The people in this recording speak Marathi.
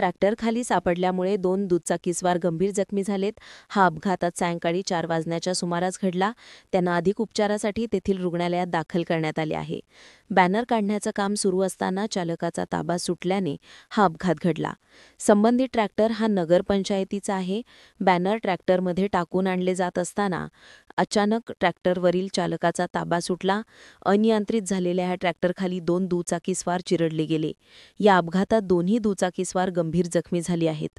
ट्रॅक्टरखाली सापडल्यामुळे 2 दुचाकीस्वार गंभीर जखमी झालेत. हा अपघात आज सायंकाळी 4 वाजण्याच्या सुमारास घडला. त्यांना अधिक उपचारासाठी तेथील रुग्णालयात दाखल करण्यात आले आहे. बॅनर काढण्याचं काम सुरू असताना चालकाचा ताबा सुटल्याने हा अपघात घडला. संबंधित ट्रॅक्टर हा नगरपंचायतीचा आहे. बॅनर ट्रॅक्टरमध्ये टाकून आणले जात असताना अचानक ट्रॅक्टरवरील चालकाचा ताबा सुटला. अनियंत्रित झालेल्या ह्या ट्रॅक्टरखाली 2 दुचाकीस्वार चिरडले गेले. या अपघातात दोन्ही दुचाकीस्वार गंभीर जखमी झाले आहेत.